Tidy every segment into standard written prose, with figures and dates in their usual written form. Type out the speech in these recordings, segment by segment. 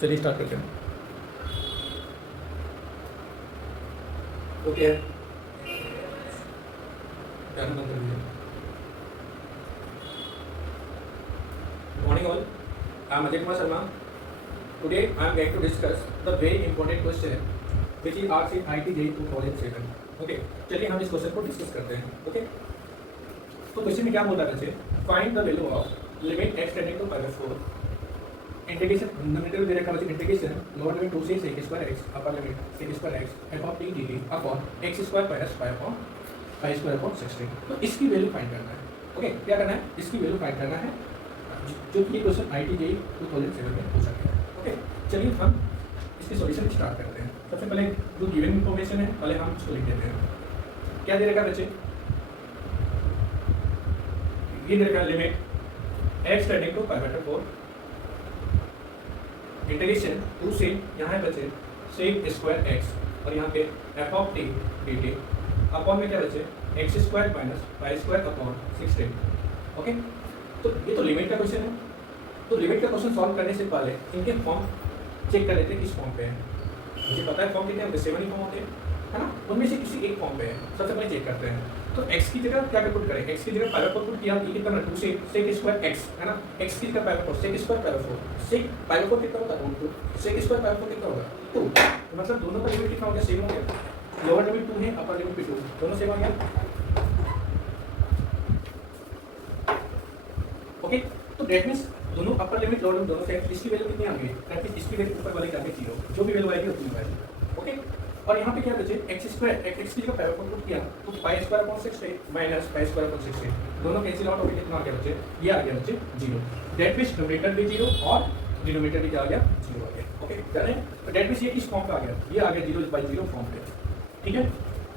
चलिए स्टार्ट करते हैं। Okay morning all, I am Ajay Kumar Sharma. Today I am going to discuss the very important question which is asked in IIT JEE 2007। Okay, चलिए हम इस question को discuss करते हैं। ओके, तो क्वेश्चन में क्या बोल रहा है बच्चे, find the value of limit x tending to pi by 4 integration nominator दे रखा है इंटीग्रेशन लोअर लिमिट 2 से sec square x upper limit sec square x f of t dt upon x square plus pi square upon 16। तो इसकी value find करना है। Okay, क्या करना है, इसकी वैल्यू फाइंड करना है, जो कि ये क्वेश्चन IIT JEE 2007 में पूछा गया है। ओके, चलिए हम इसके सॉल्यूशन स्टार्ट करते हैं। सबसे पहले जो गिवन इन्फॉर्मेशन है पहले हम उसको लिख देते हैं। क्या दे रखा है बच्चे, ये दे रखा है limit x tending to pi by 4 integration 2 से यहाँ है बच्चे sec स्क्वायर x और यहाँ पे f of t dt upon में क्या बच्चे x square minus pi square upon 16। Okay, तो ये तो लिमिट का क्वेश्चन है। तो लिमिट का क्वेश्चन सॉल्व करने से पहले इनके फॉर्म चेक कर लेते हैं किस फॉर्म पे है। मुझे पता है फॉर्म कितने होते हैं, 7 ही फॉर्म होते हैं, है ना। उनमें से किसी एक फॉर्म पे है, सबसे पहले चेक करते हैं। तो x की जगह क्या पुट करें, x की जगह पाई बाय 4 पुट किया, ये कितना 2 से sec स्क्वायर x है ना, x की जगह पाई by 4 sec square pi by 4 sec pi by 4 कितना होगा, √2 sec स्क्वायर पाई बाय 4 कितना होगा 2। मतलब दोनों का लिमिट कितना हो गया, सेम हो गया। लोअर लिमिट 2 है, अपर लिमिट भी 2, दोनों सेम आ गया। ओके, तो दैट मींस दोनों अपर लिमिट लोअर लिमिट दोनों सेम। इसकी वैल्यू कितनी आ गई, दैट मींस इसकी वैल्यू ऊपर वाले का 0, जो भी वैल्यू आएगी उतनी वैल्यू। ओके, और यहाँ पे क्या बचे x स्क्वायर, x की जगह पाई बाय 4 पुट किया तो पाई square upon 16 minus pi square upon 16, दोनों कैंसिल आउट हो गए, कितना आ गया बच्चे, ये आ गया बच्चे 0। दैट मींस न्यूमरेटर भी 0 और डिनोमिनेटर भी क्या आ गया, 0 आ गया। ओके, डन है। तो दैट मींस ये किस फॉर्म पे आ गया, ये आ गया 0/0 फॉर्म पे। ठीक है,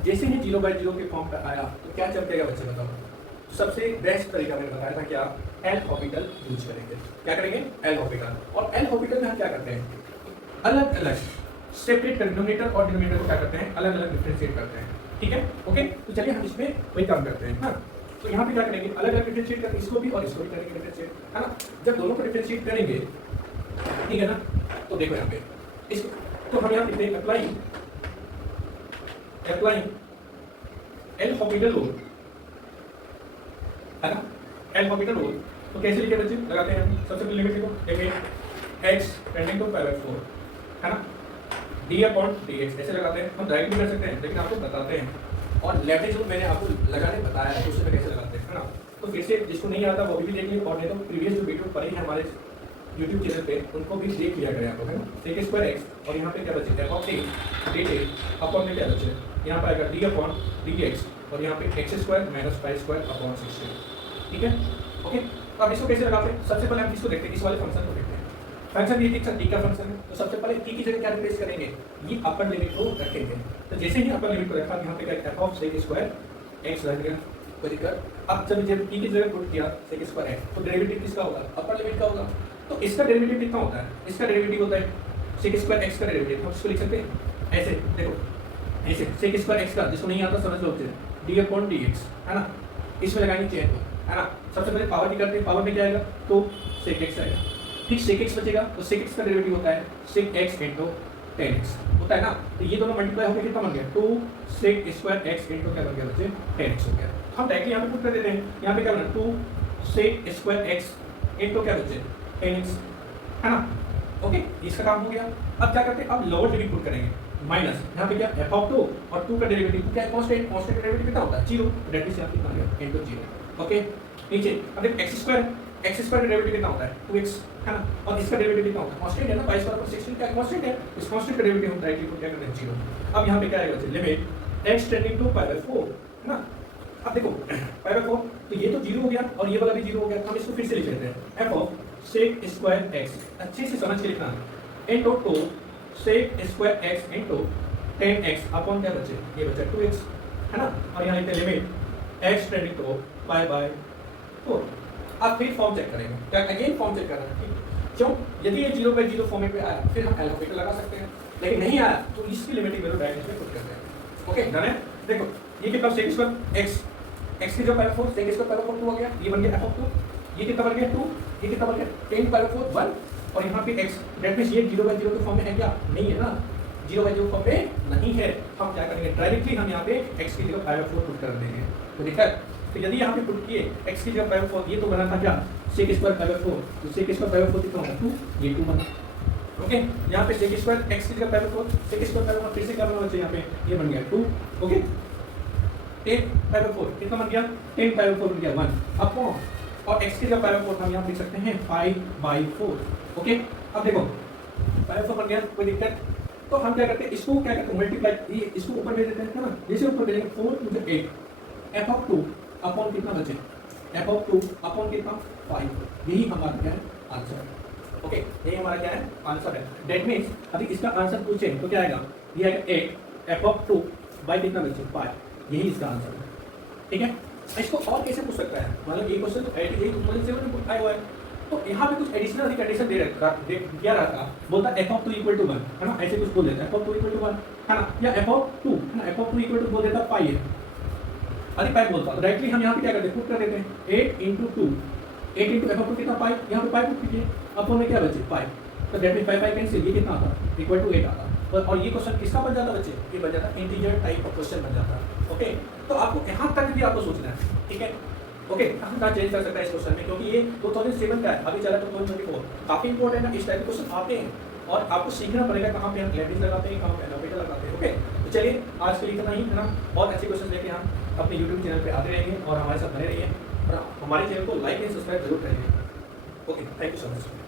जैसे ही 0/0 के फॉर्म पे आया तो क्या चल जाएगा बच्चे, बताओ। सबसे बेस्ट तरीका मैंने बताया था क्या, एल-हॉपिटल यूज करेंगे। क्या करेंगे, एल-हॉपिटल। और एल-हॉपिटल में हम क्या करते हैं, अलग अलग सेपरेट डिनोमिनेटर और डिनोमिनेटर को क्या करते हैं, अलग अलग डिफरेंशिएट करते हैं। ठीक है, ओके, तो चलिए हम इसमें वही काम करते हैं। हाँ, तो यहाँ पे क्या करेंगे, अलग अलग डिफरेंशिएट करके इसको भी और इसको भी करेंगे डिफरेंशिएट, है ना। जब दोनों को डिफरेंशिएट करेंगे, ठीक है ना, तो देखो यहाँ पे इस, तो हम यहाँ लिखते हैं अप्लाइंग एल-हॉपिटल रूल, है ना, एल-हॉपिटल रूल। तो कैसे लिखे बच्चे, लगाते हैं हम। सबसे पहले लिमिट लिखो, देखिए x tending to pi by 4, है ना, d/dx ऐसे लगाते हैं। हम डायरेक्ट भी कर सकते हैं, लेकिन आपको बताते हैं। और लैटिस रूल मैंने आपको लगाने बताया है, उससे कैसे लगाते हैं, है ना। तो फिर से जिसको नहीं आता वो भी देखिए, और नहीं तो प्रीवियस जो वीडियो पड़ी है हमारे YouTube चैनल पे, उनको भी देख लिया करें आप लोग, है ना। sec स्क्वायर x और यहाँ पे क्या बचे, f of t dt upon में क्या बचे, यहाँ पे आएगा d/dx और यहाँ पे x square minus pi square upon 16। ठीक है, ओके। तो अब इसको कैसे लगाते हैं, सबसे पहले हम इसको देखते हैं, इस वाले फंक्शन को देखते हैं। फंक्शन ये t का फंक्शन है, तो सबसे पहले t की जगह क्या रिप्लेस करेंगे, ये अपर लिमिट को रखेंगे। तो जैसे ही अपर लिमिट को रखा, यहाँ पे क्या f of sec square x रख दिया, कोई दिक्कत। अब जब t की जगह पुट किया sec स्क्वायर x, तो डेरिवेटिव किसका होगा, अपर लिमिट का होगा। तो इसका डेरिवेटिव कितना होता है, इसका डेरिवेटिव होता है sec स्क्वायर x का डेरिवेटिव। हम इसको लिख सकते हैं ऐसे, देखो ऐसे sec स्क्वायर x का, जिसको नहीं आता समझ लो, d/dx, है ना। इसमें लगाएंगे चेन को, है ना। सबसे पहले पावर की करते हैं, पावर में क्या आएगा, तो sec x आएगा। ठीक, sec x बचेगा, तो sec x का डेरिवेटिव होता है sec x into tan x, होता है ना। तो ये दोनों मल्टीप्लाई होकर कितना बन गया, 2 sec स्क्वायर x into क्या बन गया बच्चे, tan x हो गया। हम डायरेक्टली यहाँ पे पुट कर देते हैं, यहाँ पे क्या बना 2 sec स्क्वायर x into क्या बच्चे, tan x, है ना। ओके, इसका काम हो गया। अब क्या करते हैं, अब लोअर लिमिट पुट करेंगे, माइनस यहाँ पे क्या f ऑफ 2 और 2 का डेरिवेटिव क्या है, कांस्टेंट का डेरिवेटिव कितना होता है, 0। दैट मींस यहाँ पे कितना आ गया, into 0। ओके, नीचे अब देखो x स्क्वायर का डेरिवेटिव कितना होता है, 2x, है ना। और इसका डेरिवेटिव कितना होता है, कांस्टेंट है ना, पाई स्क्वायर अपॉन 16 क्या कांस्टेंट है, इस कांस्टेंट का डेरिवेटिव हम डायरेक्टली पुट क्या करते हैं, 0। अब यहाँ पे क्या आएगा बच्चे, limit x tending to pi by 4, है ना। अब देखो पाई बाय 4, तो ये तो 0 हो गया और ये वाला भी 0 हो गया। हम इसको फिर से लिख लेते हैं, f of sec square x, अच्छे से समझ के लिखना है, into 2 sec square x into tan x upon क्या बचे, ये बचा 2x, है ना। और यहाँ लिखते हैं limit x tending to pi by 4। आप फिर फॉर्म चेक करेंगे, क्या अगेन फॉर्म चेक करना है, क्यों, यदि ये 0/0 फॉर्मेट में आया फिर हम एल-हॉपिटल लगा सकते हैं, लेकिन नहीं आया तो इसकी लिमिटिंग वैल्यू डायरेक्ट में पुट करते हैं। ओके, डन है। देखो ये कितना sec स्क्वायर x की जो पाई by 4 sec square pi by 4 2 हो गया, ये बन गया f ऑफ 2, ये कितना बन गया 2, ये कितना बन गया tan पाई बाय 4 1, और यहाँ पे x, डेट मीन्स ये 0/0 के फॉर्म में है क्या? नहीं है ना, 0/0 फॉर्म में नहीं है। हम क्या करेंगे, डायरेक्टली हम यहाँ पे x की जगह 5/4 पुट कर देंगे। तो देखा, तो यदि यहाँ पे पुट किए x की जगह 5/4, ये तो बना था क्या, sec स्क्वायर 5/4, तो sec स्क्वायर 5/4 कितना होगा 2, ये 2 बना। ओके, यहाँ पे sec स्क्वायर x की जगह 5/4, sec स्क्वायर 5/4 फिर से क्या बना बच्चे, यहाँ पे ये बन गया 2। ओके, 10/4 कितना बन गया, 10/4 बन गया 1 अपॉन, और x की जगह 5/4 हम यहाँ लिख सकते हैं 5/4। ओके, अब देखो 5/4 बन गया, कोई दिक्कत? तो हम क्या करते हैं, इसको क्या करते हैं, मल्टीप्लाई, ये इसको ऊपर भेज देते हैं, है ना, जैसे ऊपर भेजेंगे 4 × 8 f(2) अपॉन कितना बचे, f(2) अपॉन कितना 5, यही हमारा क्या है आंसर। ओके, यही हमारा क्या है आंसर है। दैट मीन्स अभी इसका आंसर पूछे तो क्या आएगा, ये आएगा 8 f(2) बाय कितना बचे 5, यही इसका आंसर है। ठीक है, इसको और कैसे पूछ सकता है, मतलब ये क्वेश्चन तो यही तो आया हुआ है, तो यहाँ पे कुछ एडिशनल कंडीशन दिया रहता, बोलता f(2) = 1, है ना, ऐसे कुछ बोल देता है f(2) = 1, है ना, या f(2) है ना, f(2) = बोल देता पाई है, अरे पाई बोलता, तो डायरेक्टली हम यहाँ पे क्या करते हैं, पुट कर देते हैं 8 × 2, 8 × f(2) कितना पाई, यहाँ पे पाई पुट कीजिए, अपॉन में क्या बचे पाई, तो दैट मींस 5 कैंसिल, ये कितना आता = 8 आता। और ये क्वेश्चन किसका बन जाता बच्चे, ये बन जाता इंटीजर टाइप ऑफ क्वेश्चन बन जाता। ओके, तो आपको यहाँ तक भी आपको सोचना है, ठीक है। ओके, हम ना चेंज कर सकता है इस क्वेश्चन में, क्योंकि ये 2007 का है, अभी चला 2024, काफी इंपॉर्टेंट है, इस टाइप के क्वेश्चन आते हैं और आपको सीखना पड़ेगा कहाँ पे हम लेटिस लगाते हैं, कहाँ पे एलोपेटर लगाते हैं। ओके, तो चलिए आज के लिए इतना ही, है ना, और अच्छे क्वेश्चन लेके हम अपने यूट्यूब चैनल पे आते रहेंगे और हमारे साथ बने रहिए, और हमारे चैनल को लाइक एंड सब्सक्राइब जरूर करेंगे। Okay, thank you so much.